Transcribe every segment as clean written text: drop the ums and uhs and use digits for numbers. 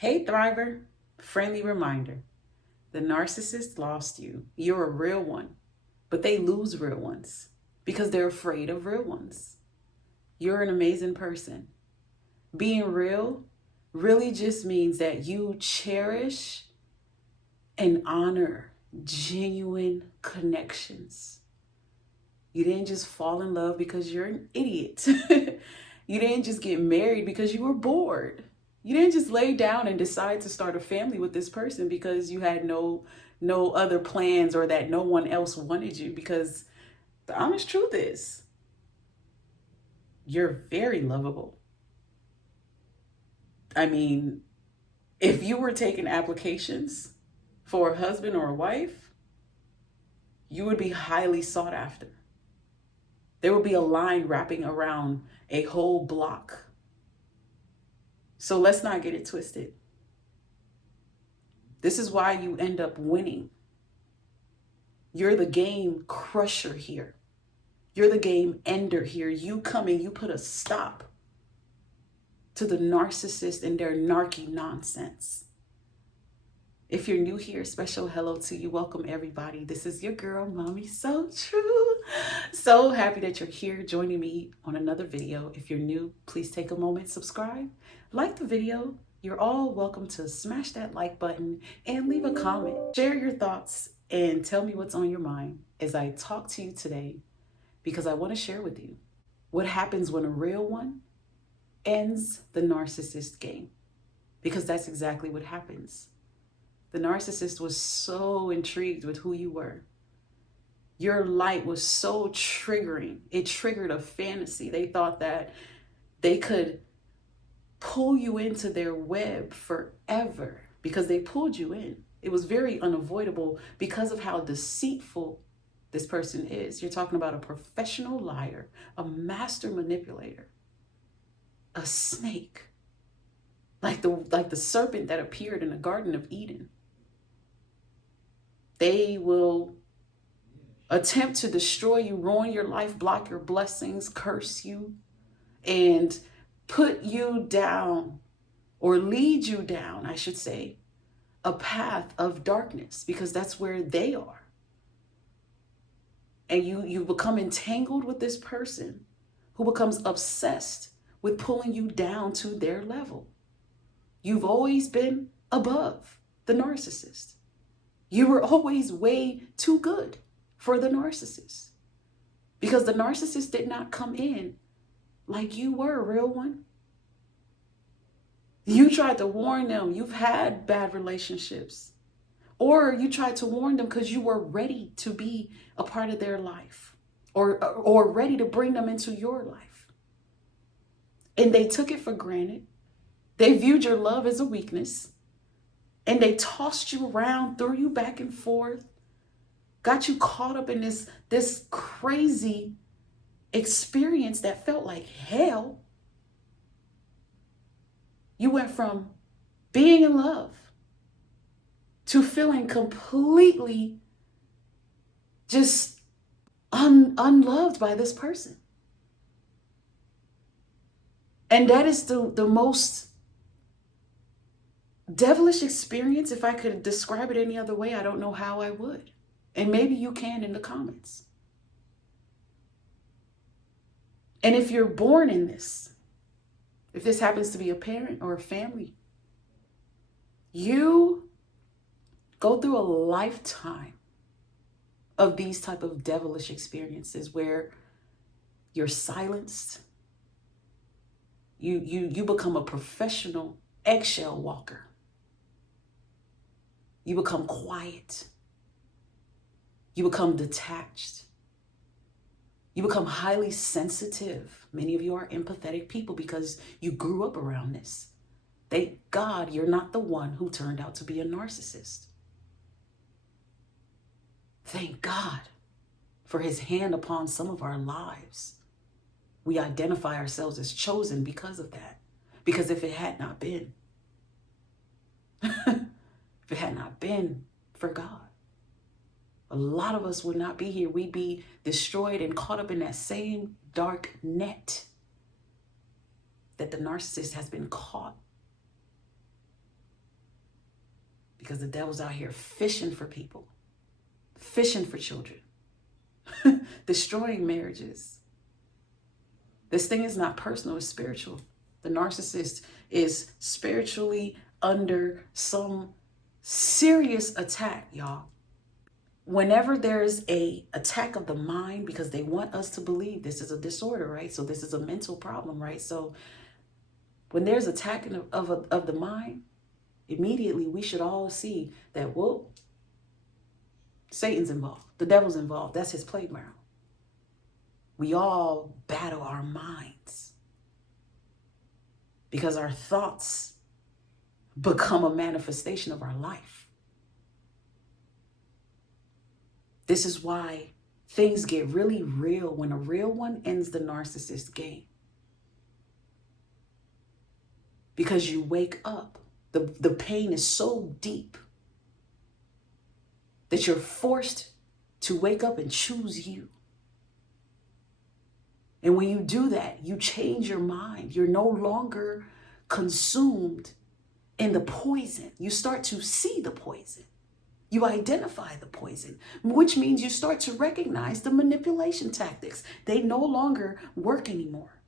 Hey Thriver, friendly reminder. The narcissist lost you. You're a real one, but they lose real ones because they're afraid of real ones. You're an amazing person. Being real really just means that you cherish and honor genuine connections. You didn't just fall in love because you're an idiot. You didn't just get married because you were bored. You didn't just lay down and decide to start a family with this person because you had no other plans or that no one else wanted you, because the honest truth is you're very lovable. I mean, if you were taking applications for a husband or a wife, you would be highly sought after. There would be a line wrapping around a whole block. So let's not get it twisted. This is why you end up winning. You're the game crusher here. You're the game ender here. You come in, you put a stop to the narcissist and their narky nonsense. If you're new here, special hello to you. Welcome everybody. This is your girl, MamiSoTrue. So happy that you're here joining me on another video. If you're new, please take a moment, subscribe, like the video. You're all welcome to smash that like button and leave a comment. Share your thoughts and tell me what's on your mind as I talk to you today, because I want to share with you what happens when a real one ends the narcissist game, because that's exactly what happens. The narcissist was so intrigued with who you were. Your light was so triggering. It triggered a fantasy. They thought that they could pull you into their web forever because they pulled you in. It was very unavoidable because of how deceitful this person is. You're talking about a professional liar, a master manipulator, a snake, like the serpent that appeared in the Garden of Eden. They will attempt to destroy you, ruin your life, block your blessings, curse you, and put you down, or lead you down, I should say, a path of darkness, because that's where they are. And you become entangled with this person who becomes obsessed with pulling you down to their level. You've always been above the narcissist. You were always way too good for the narcissist, because the narcissist did not come in like you were, real one. You tried to warn them you've had bad relationships, or you tried to warn them because you were ready to be a part of their life, or ready to bring them into your life. And they took it for granted. They viewed your love as a weakness, and they tossed you around, threw you back and forth, got you caught up in this crazy experience that felt like hell. You went from being in love to feeling completely just unloved by this person. And that is the most devilish experience. If I could describe it any other way, I don't know how I would. And maybe you can in the comments. And if you're born in this, if this happens to be a parent or a family, you go through a lifetime of these type of devilish experiences where you're silenced. You become a professional eggshell walker. You become quiet. You become detached. You become highly sensitive. Many of you are empathetic people because you grew up around this. Thank God you're not the one who turned out to be a narcissist. Thank God for his hand upon some of our lives. We identify ourselves as chosen because of that. Because if it had not been, if it had not been for God, a lot of us would not be here. We'd be destroyed and caught up in that same dark net that the narcissist has been caught. Because the devil's out here fishing for people, fishing for children, destroying marriages. This thing is not personal, it's spiritual. The narcissist is spiritually under some serious attack, y'all. Whenever there's a attack of the mind, because they want us to believe this is a disorder, right? So this is a mental problem, right? So when there's attack of the mind, immediately we should all see that, whoa, Satan's involved. The devil's involved. That's his playground. We all battle our minds because our thoughts become a manifestation of our life. This is why things get really real when a real one ends the narcissist game. Because you wake up. The pain is so deep that you're forced to wake up and choose you. And when you do that, you change your mind. You're no longer consumed in the poison. You start to see the poison. You identify the poison, which means you start to recognize the manipulation tactics. They no longer work anymore.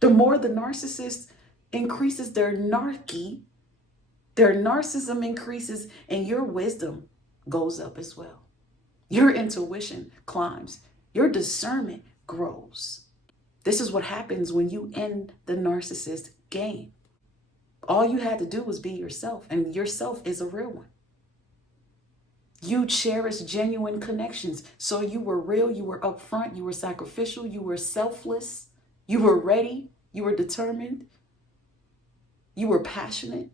The more the narcissist increases their narcissism increases, and your wisdom goes up as well. Your intuition climbs. Your discernment grows. This is what happens when you end the narcissist game. All you had to do was be yourself, and yourself is a real one. You cherish genuine connections. So you were real, you were upfront, you were sacrificial, you were selfless, you were ready, you were determined, you were passionate.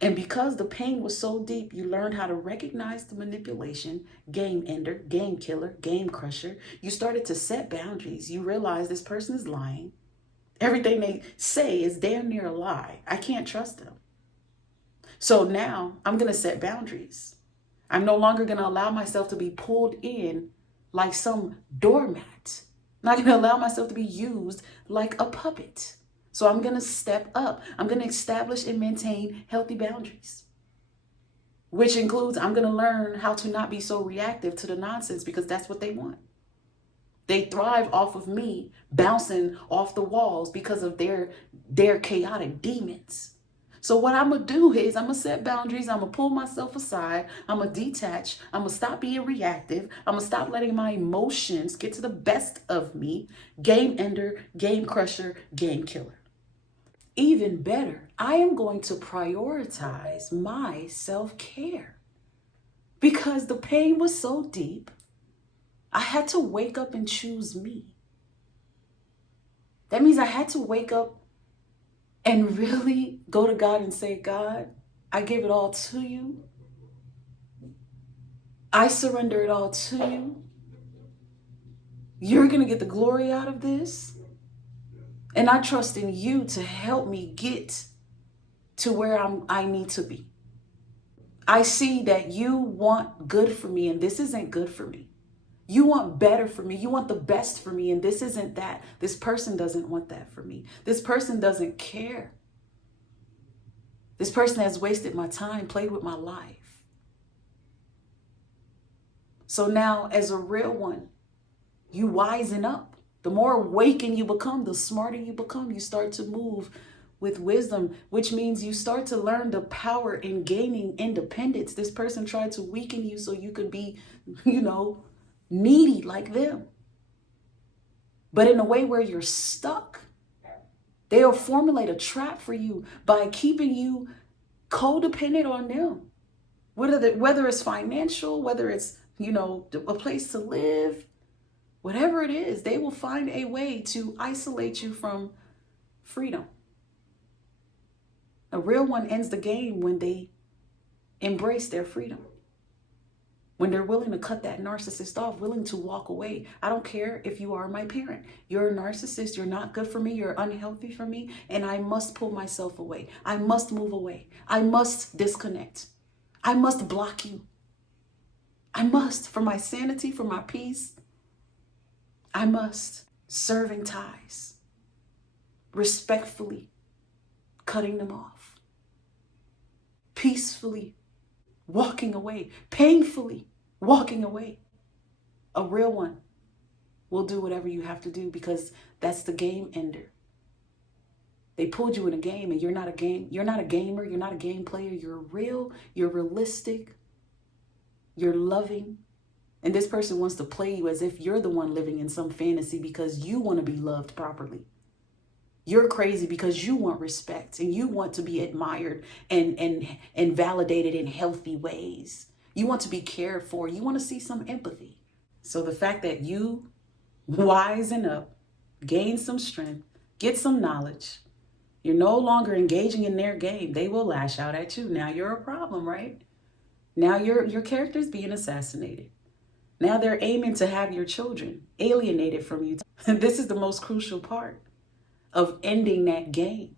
And because the pain was so deep, you learned how to recognize the manipulation, game ender, game killer, game crusher. You started to set boundaries. You realize this person is lying. Everything they say is damn near a lie. I can't trust them. So now I'm going to set boundaries. I'm no longer going to allow myself to be pulled in like some doormat. I'm not going to allow myself to be used like a puppet. So I'm going to step up. I'm going to establish and maintain healthy boundaries, which includes I'm going to learn how to not be so reactive to the nonsense, because that's what they want. They thrive off of me bouncing off the walls because of their chaotic demons. So what I'm going to do is I'm going to set boundaries. I'm going to pull myself aside. I'm going to detach. I'm going to stop being reactive. I'm going to stop letting my emotions get to the best of me. Game ender, game crusher, game killer. Even better, I am going to prioritize my self-care, because the pain was so deep. I had to wake up and choose me. That means I had to wake up and really go to God and say, God, I give it all to you. I surrender it all to you. You're going to get the glory out of this. And I trust in you to help me get to where I need to be. I see that you want good for me, and this isn't good for me. You want better for me. You want the best for me, and this isn't that. This person doesn't want that for me. This person doesn't care. This person has wasted my time, played with my life. So now, as a real one, you wisen up. The more awakened you become, the smarter you become. You start to move with wisdom, which means you start to learn the power in gaining independence. This person tried to weaken you so you could be, needy like them. But in a way where you're stuck. They'll formulate a trap for you by keeping you codependent on them. Whether it's financial, whether it's, a place to live, whatever it is, they will find a way to isolate you from freedom. A real one ends the game when they embrace their freedom. When they're willing to cut that narcissist off, willing to walk away. I don't care if you are my parent. You're a narcissist. You're not good for me. You're unhealthy for me. And I must pull myself away. I must move away. I must disconnect. I must block you. I must, for my sanity, for my peace. I must. Serving ties. Respectfully cutting them off. peacefully walking away, painfully walking away. A real one will do whatever you have to do because that's the game ender. They pulled you in a game and you're not a gamer, you're not a game player, you're real, you're realistic, you're loving. And this person wants to play you as if you're the one living in some fantasy because you want to be loved properly. You're crazy because you want respect and you want to be admired and validated in healthy ways. You want to be cared for. You want to see some empathy. So the fact that you wisen up, gain some strength, get some knowledge, you're no longer engaging in their game. They will lash out at you. Now you're a problem, right? Now your character's being assassinated. Now they're aiming to have your children alienated from you. This is the most crucial part of ending that game,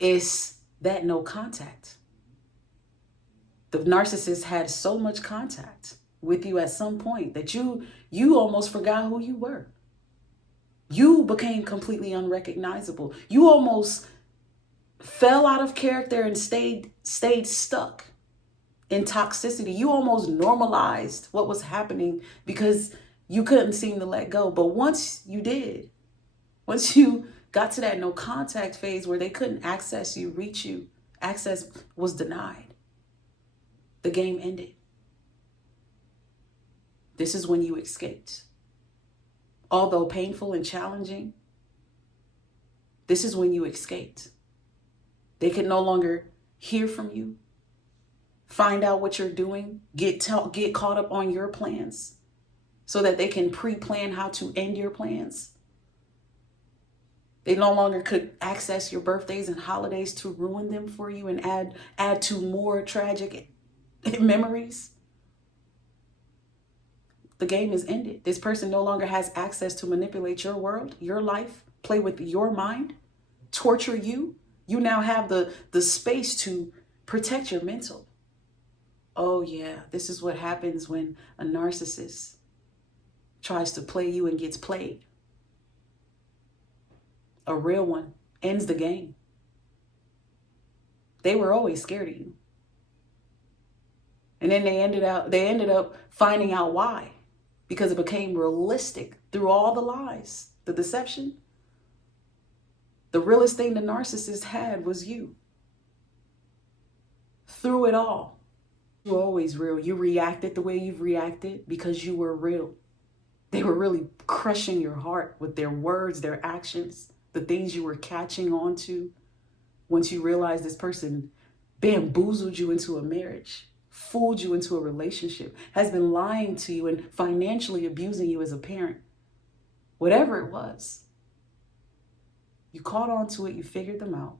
is that no contact. The narcissist had so much contact with you at some point that you almost forgot who you were. You became completely unrecognizable. You almost fell out of character and stayed stuck in toxicity. You almost normalized what was happening because you couldn't seem to let go. But once you did, once you got to that no contact phase where they couldn't access you, reach you, access was denied, the game ended. This is when you escaped. Although painful and challenging, this is when you escaped. They could no longer hear from you, find out what you're doing, get caught up on your plans so that they can pre-plan how to end your plans. They no longer could access your birthdays and holidays to ruin them for you and add to more tragic memories. The game is ended. This person no longer has access to manipulate your world, your life, play with your mind, torture you. You now have the space to protect your mental. Oh yeah, this is what happens when a narcissist tries to play you and gets played. A real one ends the game. They were always scared of you. And then they ended up finding out why. Because it became realistic through all the lies, the deception. The realest thing the narcissist had was you. Through it all, you were always real. You reacted the way you've reacted because you were real. They were really crushing your heart with their words, their actions, the things you were catching on to once you realized this person bamboozled you into a marriage, fooled you into a relationship, has been lying to you and financially abusing you as a parent. Whatever it was, you caught on to it, you figured them out,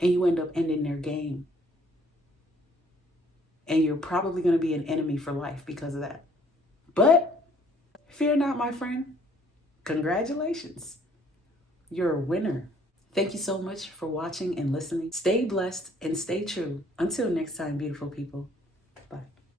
and you end up ending their game. And you're probably going to be an enemy for life because of that. But fear not, my friend. Congratulations. You're a winner. Thank you so much for watching and listening. Stay blessed and stay true. Until next time, beautiful people. Bye.